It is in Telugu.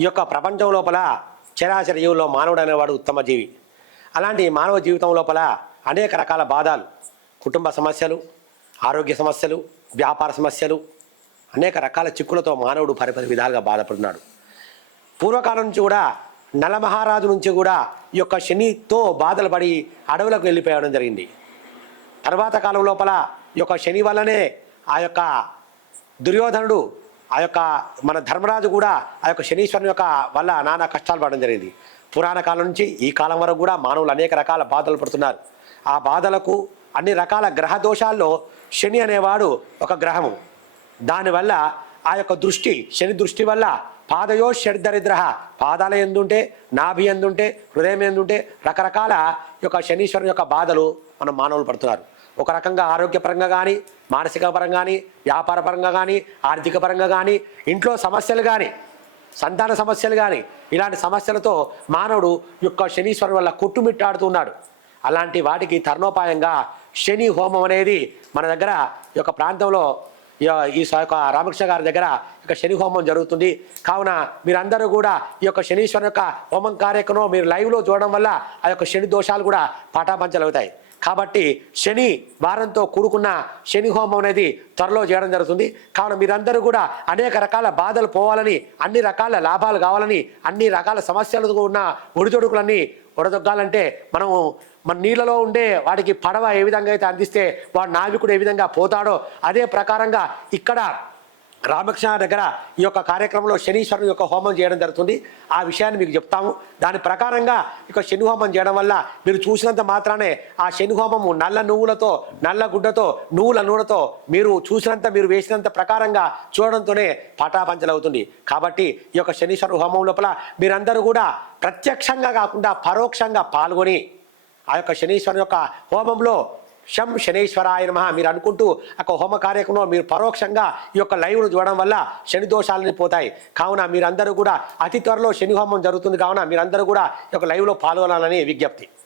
ఈ యొక్క ప్రపంచం లోపల చరాచర జీవుల్లో మానవుడు అనేవాడు ఉత్తమ జీవి. అలాంటి మానవ జీవితం లోపల అనేక రకాల బాధలు, కుటుంబ సమస్యలు, ఆరోగ్య సమస్యలు, వ్యాపార సమస్యలు, అనేక రకాల చిక్కులతో మానవుడు పరిపరి విధాలుగా బాధపడుతున్నాడు. పూర్వకాలం నుంచి కూడా నలమహారాజు నుంచి కూడా ఈ యొక్క శనితో బాధలు పడి అడవులకు వెళ్ళిపోవడం జరిగింది. తర్వాత కాలం లోపల ఈ యొక్క శని వల్లనే ఆ యొక్క దుర్యోధనుడు, ఆ యొక్క మన ధర్మరాజు కూడా ఆ యొక్క శనీశ్వరుని యొక్క వల్ల నానా కష్టాలు పడడం జరిగింది. పురాణ కాలం నుంచి ఈ కాలం వరకు కూడా మానవులు అనేక రకాల బాధలు పడుతున్నారు. ఆ బాధలకు అన్ని రకాల గ్రహ దోషాల్లో శని అనేవాడు ఒక గ్రహము. దానివల్ల ఆ యొక్క దృష్టి, శని దృష్టి వల్ల పాదయో షడ్దరిద్ర, పాదాల ఎందుంటే, నాభి ఎందుంటే, హృదయం ఎందుంటే రకరకాల యొక్క శనీశ్వరుని యొక్క బాధలు మనం మానవులు పడుతున్నారు. ఒక రకంగా ఆరోగ్యపరంగా కానీ, మానసిక పరంగా కానీ, వ్యాపార పరంగా కానీ, ఆర్థిక పరంగా కానీ, ఇంట్లో సమస్యలు కానీ, సంతాన సమస్యలు కానీ, ఇలాంటి సమస్యలతో మానవుడు యొక్క శనీశ్వరుని వల్ల కొట్టుమిట్టాడుతున్నాడు. అలాంటి వాటికి తరుణోపాయంగా శని హోమం అనేది మన దగ్గర ఈ యొక్క ప్రాంతంలో ఈ యొక్క రామకృష్ణ గారి దగ్గర ఇక శని హోమం జరుగుతుంది. కావున మీరందరూ కూడా ఈ యొక్క శనీశ్వరుని యొక్క హోమం కార్యక్రమం మీరు లైవ్లో చూడడం వల్ల ఆ యొక్క శని దోషాలు కూడా పటాపంచలు అవుతాయి. కాబట్టి శని వారంతో కూడుకున్న శని హోమం అనేది త్వరలో చేయడం జరుగుతుంది. కావున మీరందరూ కూడా అనేక రకాల బాధలు పోవాలని, అన్ని రకాల లాభాలు కావాలని, అన్ని రకాల సమస్యలతో ఉన్న ఒడిదొడుకులన్నీ ఒడదొగ్గాలంటే మనము మన నీళ్ళలో ఉండే వాడికి పడవ ఏ విధంగా అయితే అందిస్తే వాడు నావికుడు ఏ విధంగా పోతాడో అదే ప్రకారంగా ఇక్కడ రామకృష్ణ దగ్గర ఈ యొక్క కార్యక్రమంలో శనీశ్వరుని యొక్క హోమం చేయడం జరుగుతుంది. ఆ విషయాన్ని మీకు చెప్తాము. దాని ప్రకారంగా ఇక శని హోమం చేయడం వల్ల మీరు చూసినంత మాత్రానే ఆ శని హోమము నల్ల నువ్వులతో, నల్ల గుడ్డతో, నువ్వుల నూనెతో మీరు చూసినంత, మీరు వేసినంత ప్రకారంగా చూడడంతోనే పటాపంచలవుతుంది. కాబట్టి ఈ యొక్క శనీశ్వరు హోమం లోపల మీరందరూ కూడా ప్రత్యక్షంగా కాకుండా పరోక్షంగా పాల్గొని ఆ యొక్క శనీశ్వరుని యొక్క హోమంలో శం శనీశ్వరాయ నమః మీరు అనుకుంటూ ఒక హోమ కార్యక్రమంలో మీరు పరోక్షంగా ఈ యొక్క లైవ్ను చూడడం వల్ల శని దోషాలని పోతాయి. కావున మీరందరూ కూడా అతి త్వరలో శని హోమం జరుగుతుంది. కావున మీరందరూ కూడా ఈ యొక్క లైవ్లో పాల్గొనాలని విజ్ఞప్తి.